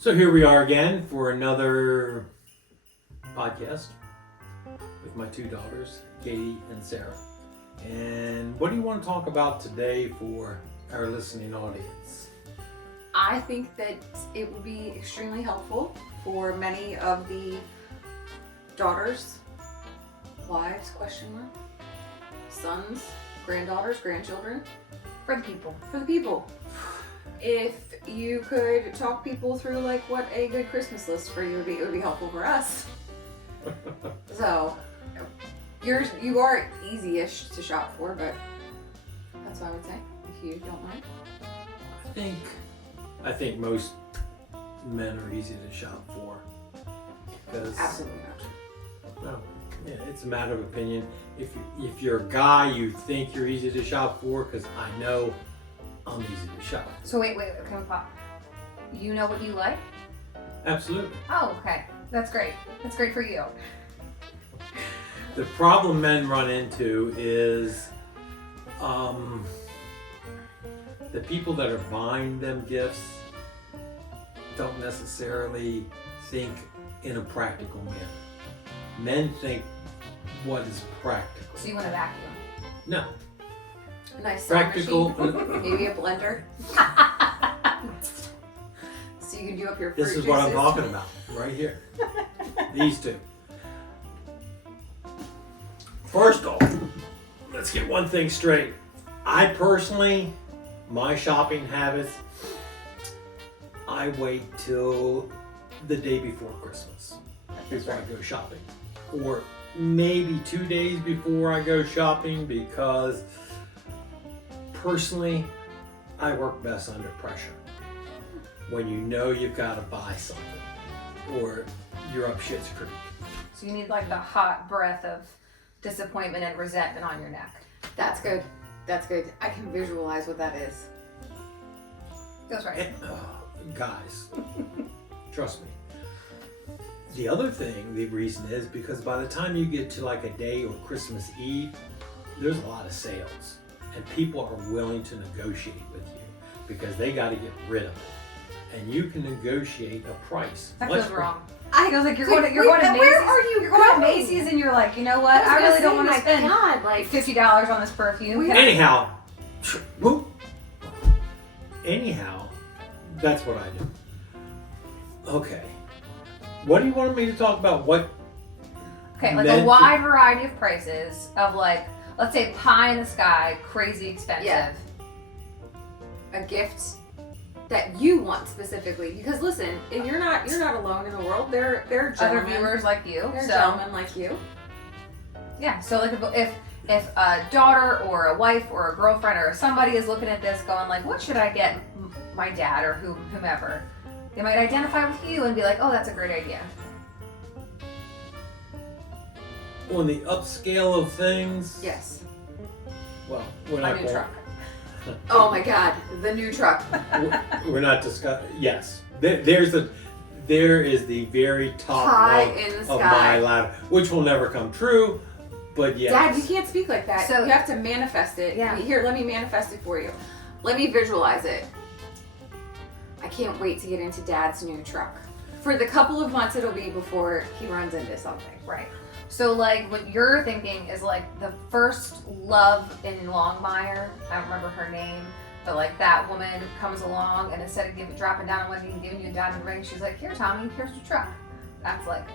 So here we are again for another podcast with my two daughters, Katie and Sarah. And what do you want to talk about today for our listening audience? I think that it will be extremely helpful for many of the daughters, wives, sons, granddaughters, grandchildren, For the people. for the people. If you could talk people through like what a good Christmas list for you would be, it would be helpful for us. So, you are easy-ish to shop for, but that's what I would say, if you don't mind. I think most men are easy to shop for. Because, Absolutely not. well, yeah, it's a matter of opinion. If you're a guy, you think you're easy to shop for, because I know I'm easy to shop. So wait, can we pop? You know what you like? Absolutely. Oh, okay. That's great. That's great for you. The problem men run into is the people that are buying them gifts don't necessarily think in a practical manner. Men think what is practical. So you want a vacuum? No. A nice sewing Practical. machine, maybe a blender. So you can do up your fruit This is what I'm juices. talking about right here. These two. First off, let's get one thing straight. I personally, my shopping habits, I wait till the day before Christmas before I go shopping. Or maybe 2 days before I go shopping, because personally, I work best under pressure. When you know you've got to buy something or you're up shit's creek. So you need like the hot breath of disappointment and resentment on your neck. That's good. That's good. I can visualize what that is. Goes right. And, guys, trust me. The other thing, the reason is because by the time you get to like a day or Christmas Eve, there's a lot of sales. And people are willing to negotiate with you because they got to get rid of it. And you can negotiate a price. That Much feels wrong. I feels like you're Wait, going to Macy's. where are you You're going to going? Macy's and you're like, you know what? I really don't want to spend like $50 on this perfume. Can I- Anyhow, whoop. Anyhow, that's what I do. Okay. What do you want me to talk about? What? Okay, like Men a wide variety of prices of like, let's say pie in the sky, crazy expensive. Yeah. a gift that you want specifically. Because listen, you're not alone in the world. There are Other gentlemen, viewers like you. there are So gentlemen like you. yeah, so like if a daughter or a wife or a girlfriend or somebody is looking at this going like, what should I get my dad or whomever? They might identify with you and be like, oh, that's a great idea. On the upscale of things? Yes. Well, we're A not new going. truck. Oh my God, the new truck. We're not discussing. Yes, there is the very top High rung in the of sky. my ladder, which will never come true. But yes, Dad, you can't speak like that. So- you have to manifest it. Yeah. Here, let me manifest it for you. Let me visualize it. I can't wait to get into Dad's new truck. For the couple of months it'll be before he runs into something. Right. So like what you're thinking is like the first love in Longmire, I don't remember her name, but like that woman comes along and instead of dropping down on one knee and giving you a diamond ring, she's like, here Tommy, here's your truck. That's like,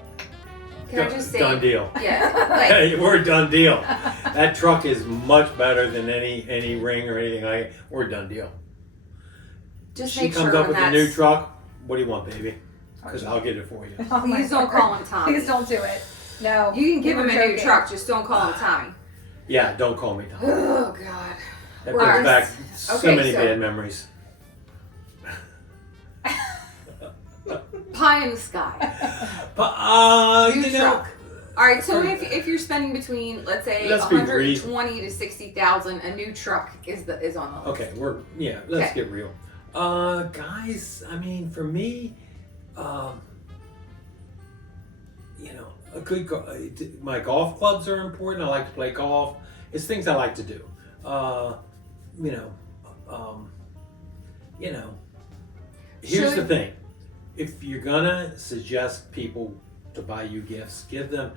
Can I just say done deal. Yeah. Like We're a done deal. That truck is much better than any ring or anything like it. We're a done deal. just She make comes sure up when with a new truck. What do you want, baby? Because I'll get it for you. oh my Please don't Lord. call him Tommy. Please don't do it. No. You can give We him were a new joking. truck, just don't call him Tommy. Yeah, don't call me Tom. Oh God. That We're brings just- back so okay, many so- bad memories. Pie in the sky. But New you know, truck. All right, so if you're spending between, let's say, Let's be 120 to 60,000, a new truck is on the list. okay, let's Okay. get real. Guys, I mean, for me, you know, a good my golf clubs are important. I like to play golf. It's things I like to do. You know, here's Should- the thing. if you're gonna suggest people to buy you gifts, give them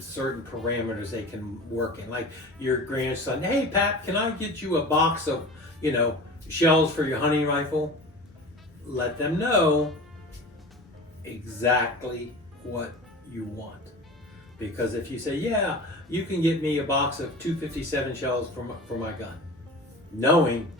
certain parameters they can work in. Like your grandson, hey Pat, can I get you a box of, shells for your hunting rifle? Let them know exactly what you want. Because if you say, yeah, you can get me a box of 257 shells for my gun, knowing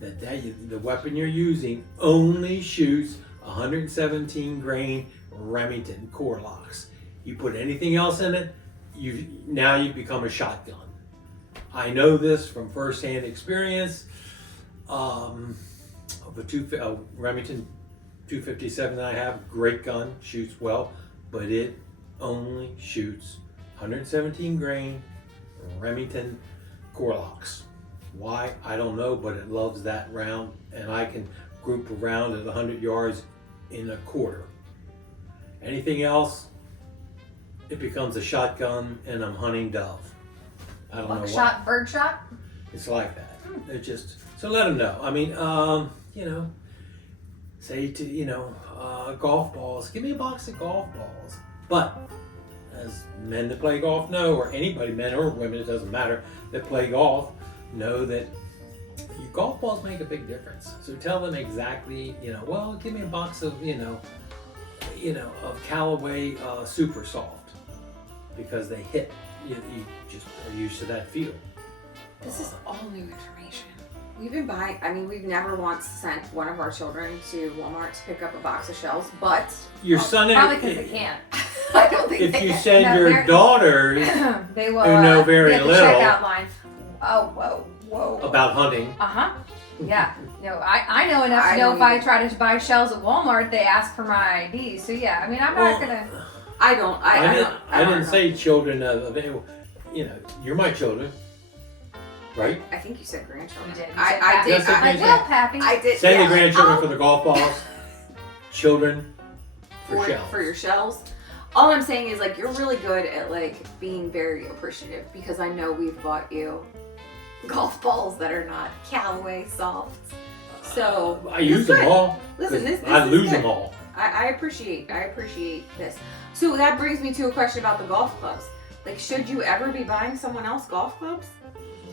that the weapon you're using only shoots 117 grain Remington core locks. You put anything else in it, you've become a shotgun. I know this from firsthand experience. Of a Remington 257 that I have, great gun, shoots well, but it only shoots 117 grain Remington core locks. Why? I don't know, but it loves that round, and I can group a round at 100 yards in a quarter. Anything else, it becomes a shotgun, and I'm hunting dove. I don't know why. Buckshot, bird shot? It's like that. It just, so let them know. I mean, say to, golf balls, give me a box of golf balls. But as men that play golf know, or anybody, men or women, it doesn't matter, that play golf, know that your golf balls make a big difference. So tell them exactly, well, give me a box of, of Callaway Super Soft, because they hit. You just are used to that feel. This is all new information. We've been buying, we've never once sent one of our children to Walmart to pick up a box of shells, but Your son, Probably because they can't. I don't think if they you can. send No, your they're- daughters They will who know very be at the little checkout line. Oh, whoa. about hunting, Uh-huh. Yeah. I know enough to know if I try to buy shells at Walmart, they ask for my ID. So yeah, I'm not gonna. I don't. I didn't say children of you're my children, right? I think you said grandchildren. You did. You I said did. Pappy. Like, well, Pappy. I did. Send yeah, the grandchildren like, for the golf balls, children for shells. For your shells. All I'm saying is, you're really good at being very appreciative, because I know we've bought you golf balls that are not Callaway Softs. So I use them all. Listen, 'cause this I is lose good. them all. I appreciate this. So that brings me to a question about the golf clubs. Should you ever be buying someone else golf clubs?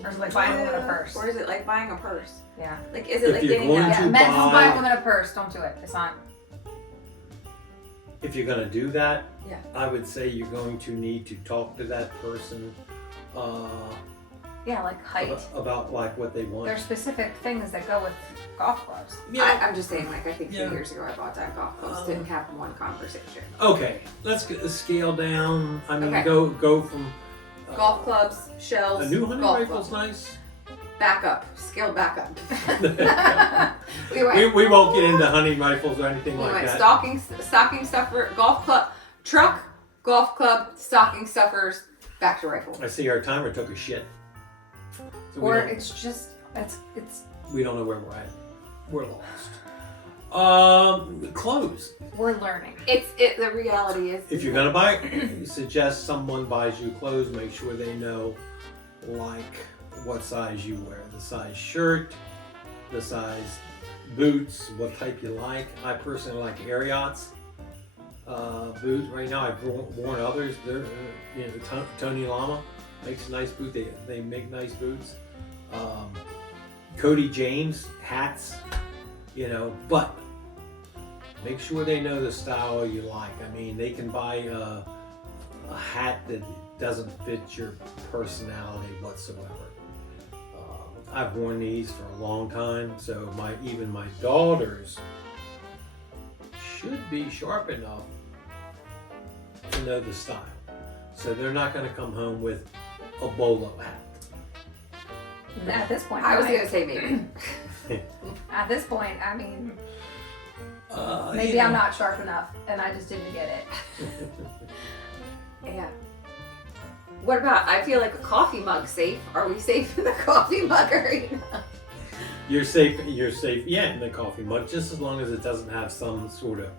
Or is it like buying a woman a purse? Or is it like buying a purse? Yeah. Is it If like you're getting going that? to Men who buy buy- a woman a purse, don't do it. It's not. If you're going to do that, Yeah. I would say you're going to need to talk to that person Yeah, like height. about what they want. There's specific things that go with golf clubs. I'm just saying, I think 2 Yeah. years ago I bought that golf clubs. Didn't have one conversation. Okay, let's scale down. Okay. Go from Golf clubs, shells, a new hunting golf rifle's clubs. nice. Back up, scale back up. we won't get into hunting rifles or anything We like went that. stocking stuffer, golf club, truck, golf club, stocking stuffers, back to rifle. I see our timer took a shit. So Or it's just it's we don't know where we're at. We're lost. Clothes. we're learning. The reality is. If you're gonna buy, suggest someone buys you clothes. Make sure they know, what size you wear, the size shirt, the size boots, what type you like. I personally like Ariat's boots. Right now, I've worn others. They're Tony Lama makes a nice boot. They make nice boots. Cody James hats, but make sure they know the style you like. They can buy a hat that doesn't fit your personality whatsoever. I've worn these for a long time, so even my daughters should be sharp enough to know the style. So they're not going to come home with a bolo hat. At this point, I was right? gonna say maybe. At this point, maybe I'm not sharp enough, and I just didn't get it. Yeah. What about? I feel like a coffee mug safe. Are we safe in the coffee mug arena? You're safe, yeah, in the coffee mug, just as long as it doesn't have some sort of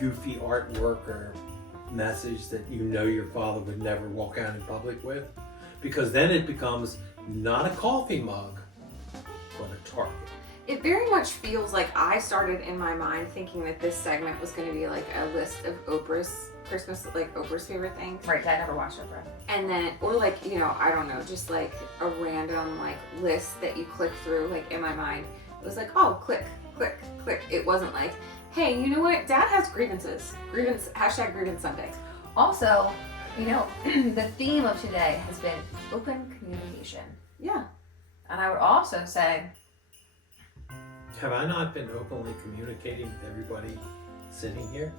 goofy artwork or message that your father would never walk out in public with. Because then it becomes not a coffee mug, but a target. It very much feels like I started in my mind thinking that this segment was going to be like a list of Oprah's Christmas, like Oprah's favorite things. Right, I never watched Oprah. And then, or like, you know, I don't know, just like a random like list that you click through, like in my mind. It was like, oh, click, click, click. It wasn't like, hey, you know what? Dad has grievances. Hashtag grievance Sunday. Also, you know, the theme of today has been open communication. Yeah. And I would also say, Have I not been openly communicating with everybody sitting here?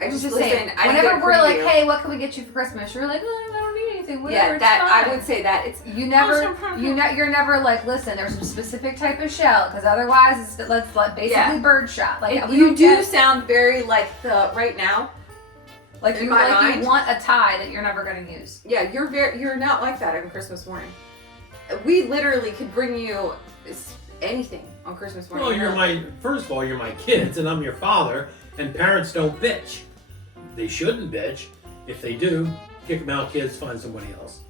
I just say, listen. I whenever get we're like, preview. hey, what can we get you for Christmas? You're like, oh, I don't need anything. Whatever, Yeah, it's that fine. I would say that it's You're never like, listen, there's a specific type of shell, because otherwise it's like basically bird-shot. Like you do sound very like the right now. like in you my like mind. you want a tie that you're never gonna use. Yeah, you're not like that on Christmas morning. We literally could bring you anything on Christmas morning. Well, first of all, you're my kids, and I'm your father, and parents don't bitch. They shouldn't bitch. If they do, kick them out, kids, find somebody else.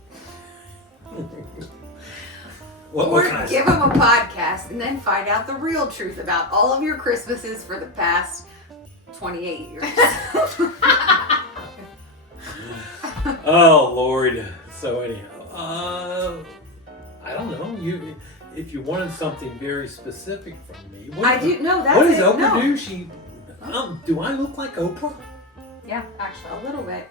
Or can I say? give them a podcast and then find out the real truth about all of your Christmases for the past 28 years. Oh, Lord. So anyhow, I don't know. If you wanted something very specific from me, I do. No, that's what does it. Oprah No. do? Do I look like Oprah? Yeah, actually. A little bit.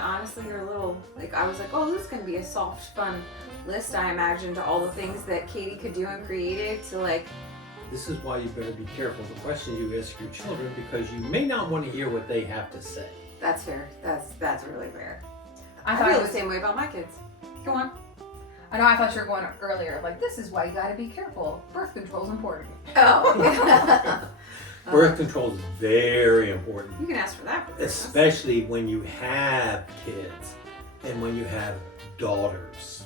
Honestly, you're a little, like, I was like, oh, this is going to be a soft, fun list, I imagined, all the things that Katie could do and created to, like... This is why you better be careful the questions you ask your children, because you may not want to hear what they have to say. That's fair. That's really fair. I I thought feel the same way about my kids. Go on. I know. I thought you were going earlier. Like, this is why you got to be careful. Birth control's important. Oh. Birth control is very important, You can ask for that for Christmas. especially when you have kids and when you have daughters.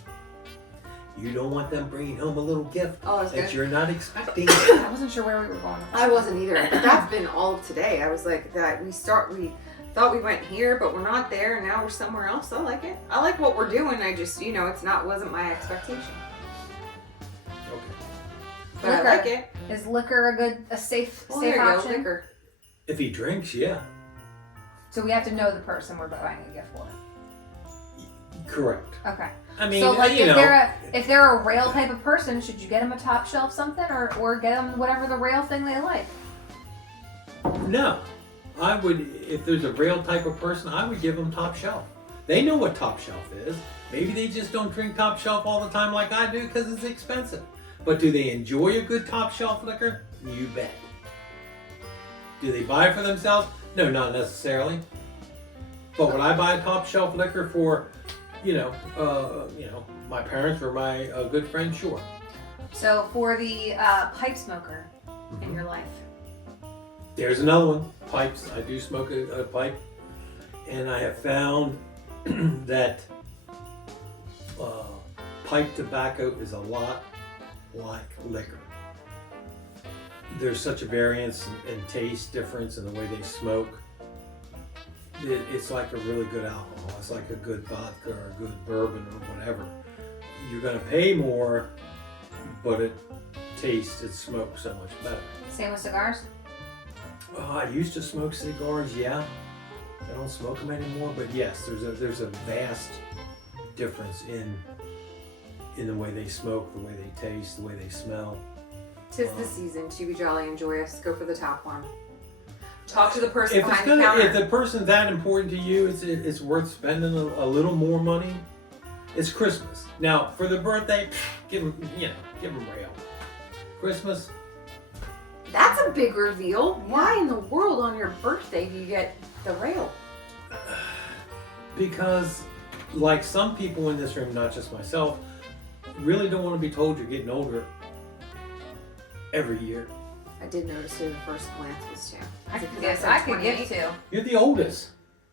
You don't want them bringing home a little gift Oh, that's that good. you're not expecting. I wasn't sure where we were going with that. I wasn't either. But that's been all of today. I was like, that we thought we went here, but we're not there, and now we're somewhere else. I like it. I like what we're doing. I just, wasn't my expectation. Okay. But Liquor. I like it. Is liquor a safe Well, safe there you go, option? liquor. If he drinks, yeah. So we have to know the person we're buying a gift for. Correct. Okay. I mean, So like you know, if they're a rail type of person, should you get them a top shelf something or get them whatever the rail thing they like? no. I would, if there's a real type of person, I would give them top shelf. They know what top shelf is. Maybe they just don't drink top shelf all the time like I do because it's expensive. But do they enjoy a good top shelf liquor? You bet. Do they buy it for themselves? No, not necessarily. But would I buy a top shelf liquor for, my parents or my good friend? Sure. So for the pipe smoker in your life, There's another one. Pipes. I do smoke a pipe. And I have found that pipe tobacco is a lot like liquor. There's such a variance in taste difference in the way they smoke. It's like a really good alcohol. It's like a good vodka or a good bourbon or whatever. You're going to pay more, but it smokes so much better. same with cigars. I used to smoke cigars, yeah. I don't smoke them anymore, but yes, there's a vast difference in the way they smoke, the way they taste, the way they smell. 'Tis the season to be jolly and joyous. Go for the top one. Talk to the person If behind the counter. if the person's that important to you, it's worth spending a little more money. It's Christmas. Now for the birthday, give them rail. Christmas, That's a big reveal. Why in the world on your birthday do you get the rail? because like some people in this room, not just myself, really don't want to be told you're getting older every year. I did notice who the first glance was to. I Is it could 'cause give, said I could give 28? two. You're the oldest.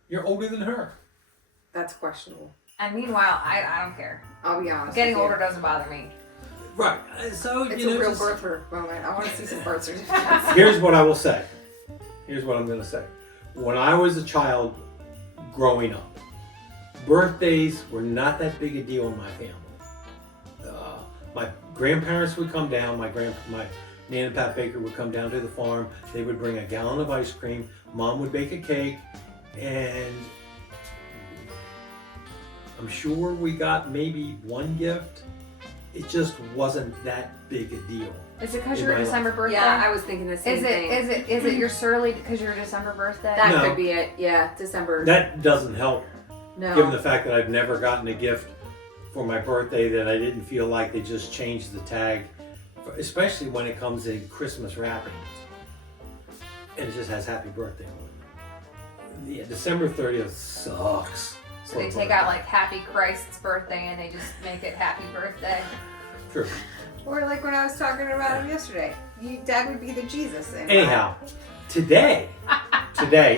You're older than her. That's questionable. And meanwhile, I don't care. I'll be honest. Getting with you. older doesn't bother me. Right. So It's you know, a real just- birth moment. I want to see some birth certificates. Here's what I will say. Here's what I'm going to say. When I was a child growing up, birthdays were not that big a deal in my family. My grandparents would come down. My Nan and Pat Baker would come down to the farm. They would bring a gallon of ice cream. Mom would bake a cake, and I'm sure we got maybe one gift. It just wasn't that big a deal. Is it because in you're a my December birthday? Yeah, I was thinking the same thing. Is it your surly because you're a December birthday? That No. could be it. Yeah, December. That doesn't help, No. given the fact that I've never gotten a gift for my birthday that I didn't feel like they just changed the tag, especially when it comes in Christmas wrapping. And it just has happy birthday on it. Yeah, December 30th sucks. So they take out like Happy Christ's birthday and they just make it Happy Birthday. True. Or like when I was talking about him yesterday. Dad would be the Jesus. Anyhow, today,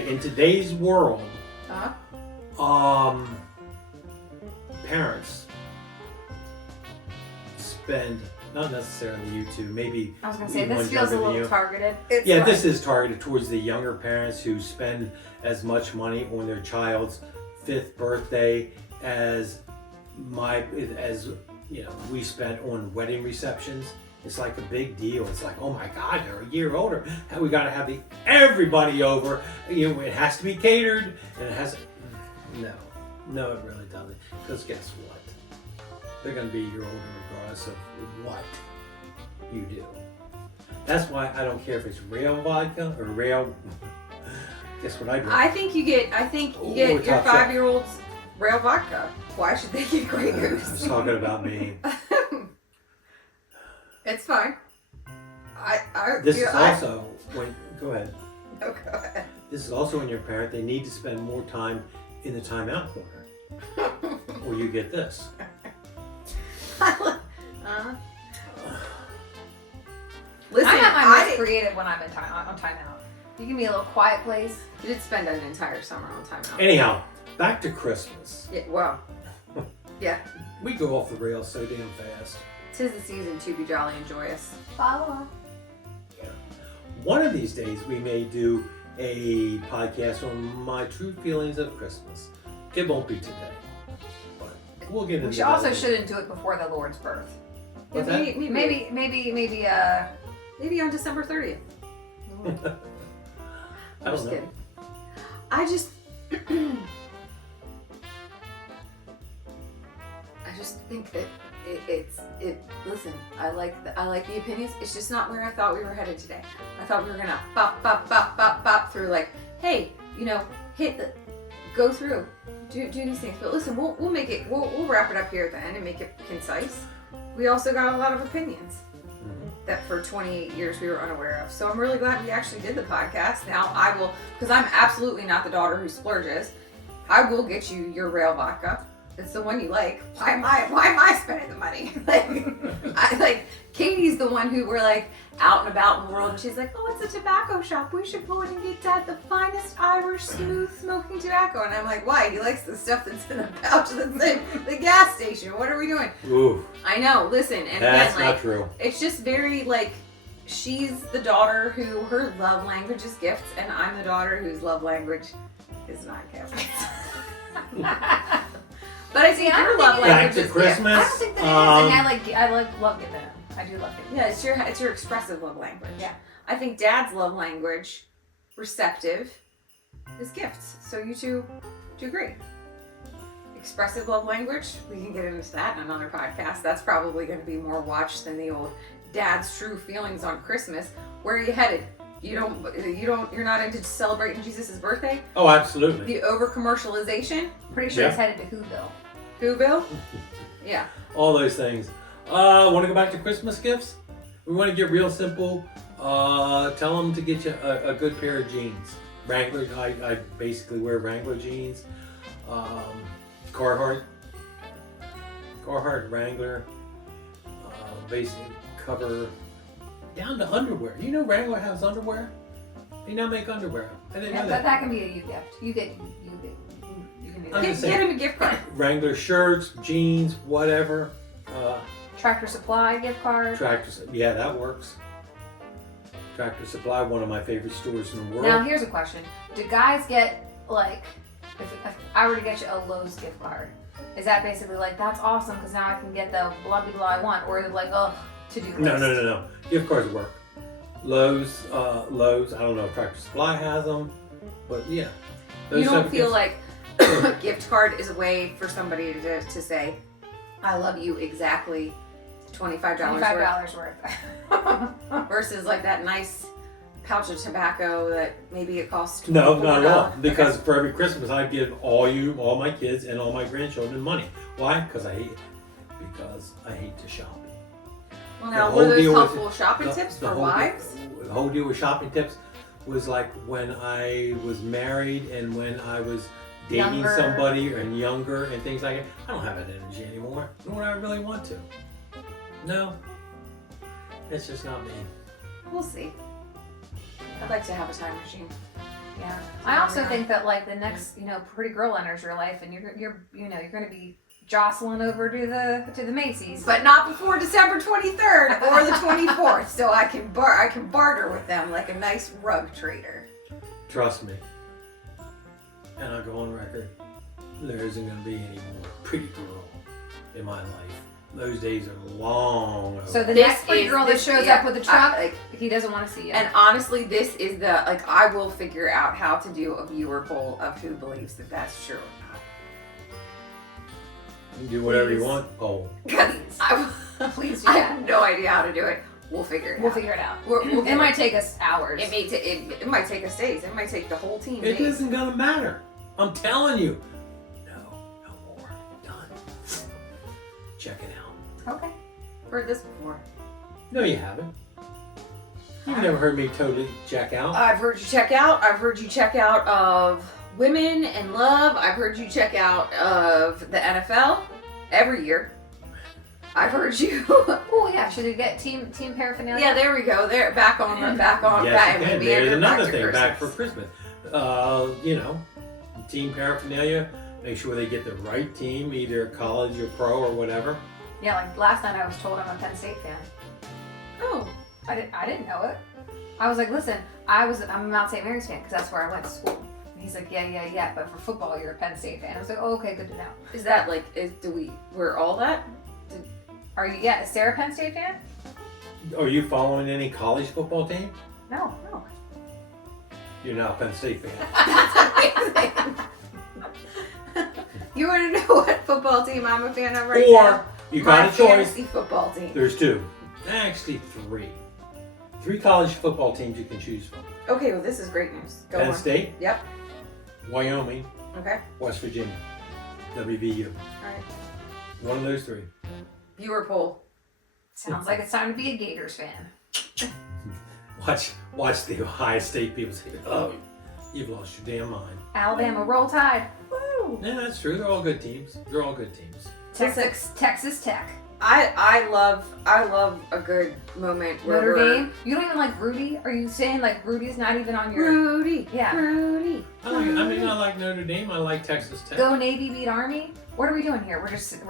in today's world, parents spend, not necessarily you two, maybe I was gonna say even this one's feels a younger than little you. targeted. Yeah, this is targeted towards the younger parents who spend as much money on their child's 5th birthday as we spent on wedding receptions. It's like a big deal. It's like, oh my God, they're a year older. We got to have everybody over. It has to be catered, and it has. No, it really doesn't. Because guess what? They're going to be a year older regardless of what you do. That's why I don't care if it's real vodka or real. Guess what I drink? I think you get your Top 5-year-old's rail vodka. Why should they get Grey I was Goose? talking about me. It's fine. This is also when. Go ahead. Oh, go ahead. This is also when you're a parent. They need to spend more time in the timeout corner, or you get this. Listen, I'm at my most creative when I'm on timeout. You give me a little quiet place. You did spend an entire summer on timeout. Anyhow, back to Christmas. Yeah, well, yeah. We go off the rails so damn fast. 'Tis the season to be jolly and joyous. Follow up. Yeah. One of these days, we may do a podcast on my true feelings of Christmas. It won't be today, but we'll get into We that. also shouldn't do it before the Lord's birth. What's Yeah, that? Maybe on December 30th. I don't I'm just know. kidding. I just think that listen, I like the opinions. It's just not where I thought we were headed today. I thought we were gonna bop through like, hey, go through, do these things. But listen, we'll make it. We'll wrap it up here at the end and make it concise. We also got a lot of opinions that for 28 years we were unaware of. So I'm really glad we actually did the podcast. Now I will, because I'm absolutely not the daughter who splurges. I will get you your rail vodka. It's the one you like. Why am I spending the money? Katie's the one who we're like out and about in the world, and she's like, oh, it's a tobacco shop. We should go in and get Dad the finest Irish smooth smoking tobacco. And I'm like, why? He likes the stuff that's in a pouch that's in the gas station. What are we doing? Ooh, I know. Listen, and that's again, not true. it's just very she's the daughter who her love language is gifts, and I'm the daughter whose love language is not gifts. But I think your love Back language to is Christmas. I don't think that it is. And I love giving them. I do love giving. Yeah, it's your expressive love language. Yeah. I think Dad's love language, receptive, is gifts. So you two do great. Expressive love language, we can get into that in another podcast. That's probably going to be more watched than the old Dad's true feelings on Christmas. Where are you headed? You're not into celebrating Jesus' birthday? Oh, absolutely. The over commercialization? Pretty sure Yeah. it's headed to Whoville. Whoville? Yeah. All those things. Want to go back to Christmas gifts? We want to get real simple. Tell them to get you a good pair of jeans. Wrangler. I basically wear Wrangler jeans. Carhartt, Wrangler. Basically cover down to underwear. You know Wrangler has underwear. They now make underwear. I didn't know That that. can be a you gift. You can do I'm that. just Get saying. him a gift card. Wrangler shirts, jeans, whatever. Tractor Supply gift card. Tractor, yeah, that works. Tractor Supply, one of my favorite stores in the world. Now here's a question: do guys get if I were to get you a Lowe's gift card, is that basically like that's awesome because now I can get the blah blah blah I want, or is it like, oh, to-do list. No. Gift cards work. Lowe's. I don't know if Tractor Supply has them, but yeah. You Those type don't of feel gifts- like a gift card is a way for somebody to say, I love you exactly $25 $25 worth. versus like that nice pouch of tobacco that maybe it costs No, not at all. $4. Because for every Christmas, I give all my kids, and all my grandchildren money. Why? Because I hate to shop. Well, The now, whole were those deal with helpful shopping The- tips the for whole wives? The whole deal with shopping tips was like when I was married and when I was dating Younger. somebody and younger and things like that. I don't have that energy anymore. Nor would I really want to. No. It's just not me. We'll see. I'd like to have a time machine. Yeah. I also think that like the next, pretty girl enters your life, and you're going to be jostling over to the Macy's. But not before December 23rd or the 24th, so I can barter with them like a nice rug trader. Trust me. And I'll go on record. There isn't going to be any more pretty girl in my life. Those days are long over. So the This next pretty is- girl that this- shows yeah, up with a truck, I- he doesn't want to see you. And honestly, this is I will figure out how to do a viewer poll of who believes that that's true or You can do whatever you Please. want. Oh. not. Because Please do I that. have no idea how to do it. We'll figure it We'll out. figure it out. We'll It might take us hours. it might take us days. It might take the whole team It days. isn't gonna matter. I'm telling you. No more. Done. Check it out. Okay. Heard this before. No, you haven't. You've never heard me totally check out. I've heard you check out. I've heard you check out of Women and Love. I've heard you check out of the NFL every year. I've heard you. Oh yeah, should we get team paraphernalia? Yeah, there we go. There, back on. yes, back. you can. We There's entered another to thing back for Christmas. Christmas. Team paraphernalia. Make sure they get the right team, either college or pro or whatever. Yeah, like last night I was told I'm a Penn State fan. Oh, I didn't know it. I was like, listen, I'm a Mount St. Mary's fan because that's where I went to school. And he's like, yeah, but for football you're a Penn State fan. I was like, oh, okay, good to know. is that like? We're all that? Are you? Yeah, is Sarah a Penn State fan? Are you following any college football team? No. You're not a Penn State fan. That's amazing. You want to know what football team I'm a fan of right Or now? you My got a choice. fantasy football team. There's two. Actually, three. Three college football teams you can choose from. Okay, well this is great news. Go Penn on. State, Yep. Wyoming, Okay. West Virginia, WVU. All right. One of those three. Viewer poll. Sounds like it's time to be a Gators fan. Watch the Ohio State people say, "Oh, you've lost your damn mind." Alabama, roll tide. Woo. Yeah, that's true. They're all good teams. They're all good teams. Texas Tech. I love a good moment where Notre we're- Dame. You don't even like Rudy? Are you saying like Rudy's not even on your? Rudy. Yeah. Rudy. I like Notre Dame. I like Texas Tech. Go Navy beat Army. What are we doing here? We're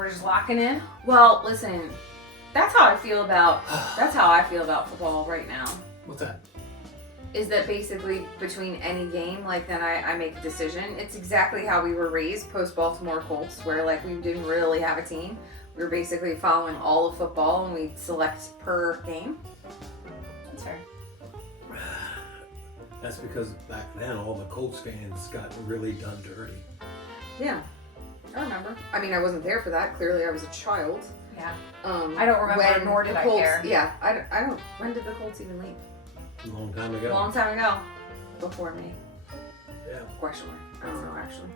just locking in. Well, listen. That's how I feel about football right now. What's that? Is that basically between any game, like then I make a decision. It's exactly how we were raised post Baltimore Colts, where like we didn't really have a team. We were basically following all of football and we'd select per game. That's fair. That's because back then all the Colts fans got really done dirty. Yeah. I remember. I mean, I wasn't there for that. Clearly, I was a child. Yeah. I don't remember, nor did I care. Yeah, I don't. When did the Colts even leave? A long time A ago. long time ago. Before me. Yeah. Question mark. I don't know, actually.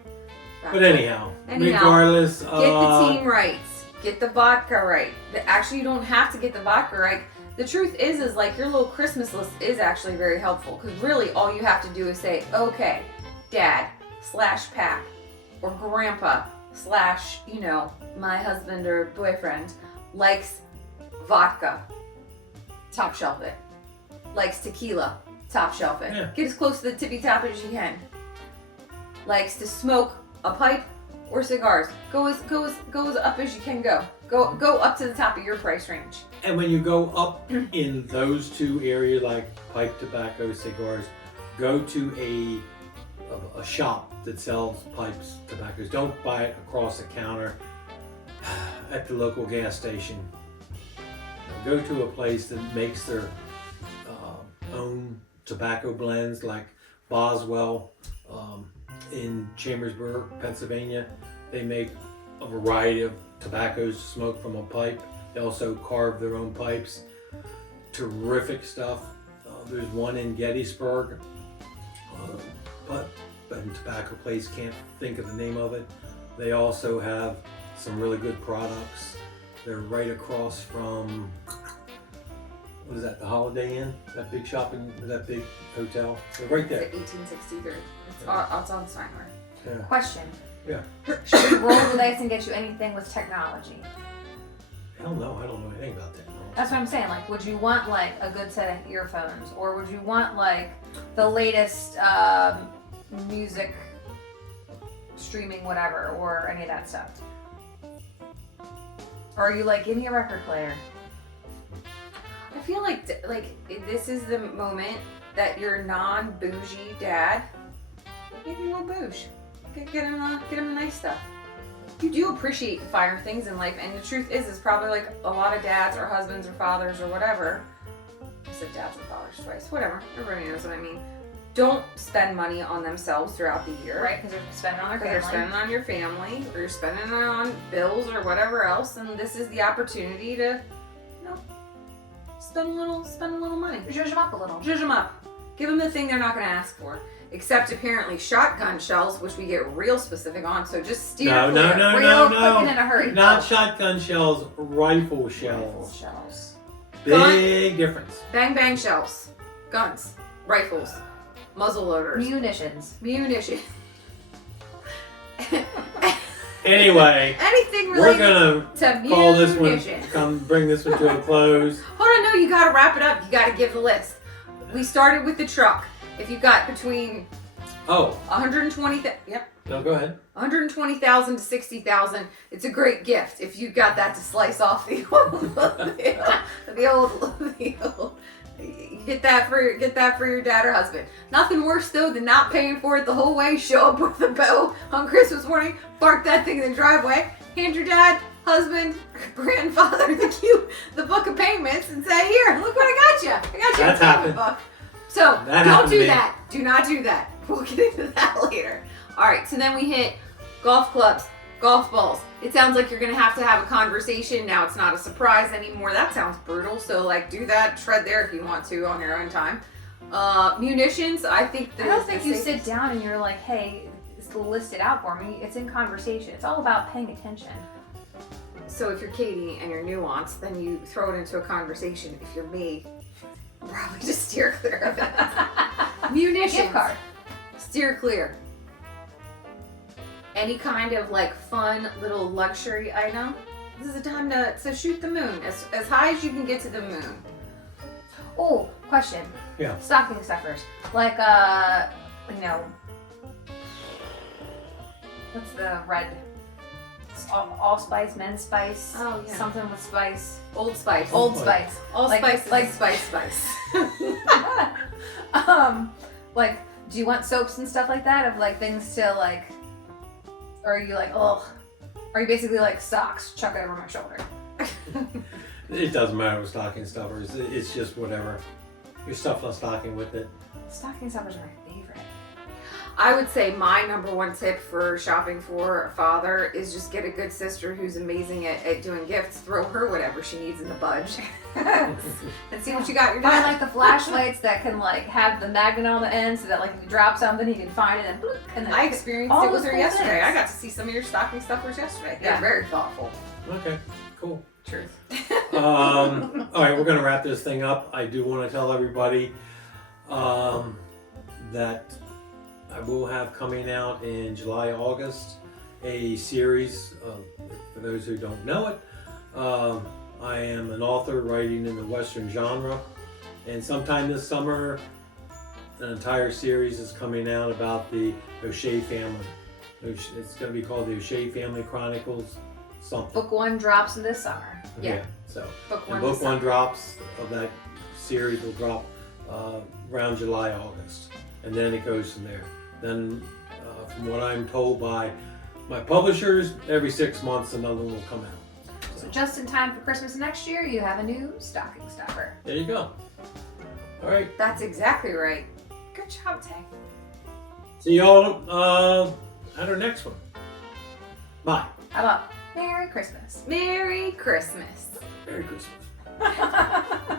Back But then. anyhow, Anyhow, regardless, Get the team right. Get the vodka right. Actually, you don't have to get the vodka right. The truth is like your little Christmas list is actually very helpful because really all you have to do is say, okay, Dad / Pap or Grandpa / my husband or boyfriend likes vodka. Top shelf it. Likes tequila. Top shelf it. Yeah. Get as close to the tippy top as you can. Likes to smoke a pipe or cigars. Go as up as you can go. Go up to the top of your price range. And when you go up in those two areas, like pipe tobacco, cigars, go to a shop that sells pipes, tobaccos. Don't buy it across the counter at the local gas station. go to a place that makes their own tobacco blends, like Boswell in Chambersburg, Pennsylvania. They make a variety of tobaccos smoked from a pipe. They also carve their own pipes. Terrific stuff. There's one in Gettysburg, but in tobacco place, can't think of the name of it. They also have some really good products. They're right across from, what is that, the Holiday Inn? That big that big hotel? They're right there. It's 1863. It's on Steinway. Yeah. Question. Yeah. Should we roll the dice and get you anything with technology? Hell no, I don't know anything about that. That's what I'm saying. Like, would you want like a good set of earphones, or would you want like the latest music streaming, whatever, or any of that stuff? Or are you like, give me a record player? I feel like this is the moment that your non-bougie dad, maybe a little bouge, get him nice stuff. You do appreciate the finer things in life, and the truth is probably like a lot of dads or husbands or fathers or whatever. I said dads and fathers twice. Whatever. Everybody knows what I mean. Don't spend money on themselves throughout the year. Right, because they're spending on their family. They're spending on your family, or you're spending on bills or whatever else, and this is the opportunity to, spend a little money. Zhuzh them up a little. Zhuzh them up. Give them the thing they're not going to ask for. Except apparently shotgun shells, which we get real specific on. So just steer clear. Real quick and in a hurry. Not shotgun shells, rifle shells. Rifle shells. Big difference. Bang bang shells, guns, rifles, muzzle loaders, Munitions. Anyway, anything we're related gonna to call this munitions. one. Bring this one to a close. Hold on, no, you gotta wrap it up. You gotta give the list. We started with the truck. If you got between 120, yep. No, go ahead. 120,000 to 60,000. It's a great gift if you got that to slice off the old. You get that for your dad or husband. Nothing worse though than not paying for it the whole way. Show up with a bow on Christmas morning, park that thing in the driveway, hand your dad, husband, grandfather the book of payments, and say, "Here, look what I got you. I got you That's a payment happened. book." So That don't happened do to me. that. Do not do that. We'll get into that later. All right. So then we hit golf clubs, golf balls. It sounds like you're gonna have to have a conversation. Now it's not a surprise anymore. That sounds brutal. So like, do that. Tread there if you want to on your own time. Munitions. I think. I don't think you sit down and you're like, hey, list it out for me. It's in conversation. It's all about paying attention. So if you're Katie and you're nuanced, then you throw it into a conversation. If you're me, probably just steer clear of it. Munitions. Gift card. Steer clear. Any kind of like fun little luxury item. This is a time to shoot the moon as high as you can get to the moon. Oh, question. Yeah. Stocking stuffers. Like, what's the red? Allspice, men's spice. Oh, yeah. Something with spice. Old Spice. Old Spice. All Like- spice is like- spice. Like, do you want soaps and stuff like that? Of like things to like, or are you like, ugh? Are you basically like socks? Chuck it over my shoulder. It doesn't matter with stocking stuffers. It's just whatever. You're stuffing a stocking with it. Stocking stuffers are my favorite. I would say my number one tip for shopping for a father is just get a good sister who's amazing at doing gifts. Throw her whatever she needs in the budge. And see what you got your Buy dad. like the flashlights that can like have the magnet on the end, so that like if you drop something, he can find it and bloop, and then I experienced all it with those her cool yesterday. things. I got to see some of your stocking stuffers yesterday. They're Yeah. very thoughtful. Okay, cool. Truth. All right, we're gonna wrap this thing up. I do want to tell everybody that I will have coming out in July, August, a series. For those who don't know it, I am an author writing in the Western genre, and sometime this summer, an entire series is coming out about the O'Shea family. It's going to be called the O'Shea Family Chronicles. Something. Book 1 drops this summer. Yeah. So. Book And one. book one drops of that series will drop around July, August, and then it goes from there. Then, from what I'm told by my publishers, every 6 months another one will come out. So just in time for Christmas next year, you have a new stocking stuffer. There you go. All right. That's exactly right. Good job, Tay. See y'all at our next one. Bye. How about Merry Christmas? Merry Christmas. Merry Christmas.